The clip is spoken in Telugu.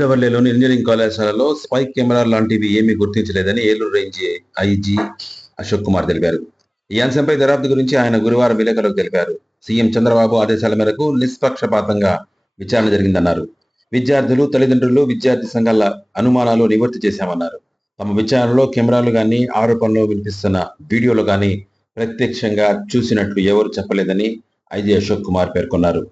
గుంటవల్లిలోని ఇంజనీరింగ్ కళాశాలలో స్పై కెమెరా లాంటివి ఏమీ గుర్తించలేదని ఏలూరు రేంజ్ ఐజీ అశోక్ కుమార్ తెలిపారు. ఈ అంశంపై దర్యాప్తు గురించి ఆయన గురువారం విలేకరులకు తెలిపారు. సీఎం చంద్రబాబు ఆదేశాల మేరకు నిష్పక్షపాతంగా విచారణ జరిగిందన్నారు. విద్యార్థులు తల్లిదండ్రులు విద్యార్థి సంఘాల అనుమానాలు నివృత్తి చేశామన్నారు. తమ విచారణలో కెమెరాలు గాని ఆరోపణలు వినిపిస్తున్న వీడియోలు కానీ ప్రత్యక్షంగా చూసినట్లు ఎవరు చెప్పలేదని ఐజీ అశోక్ కుమార్ పేర్కొన్నారు.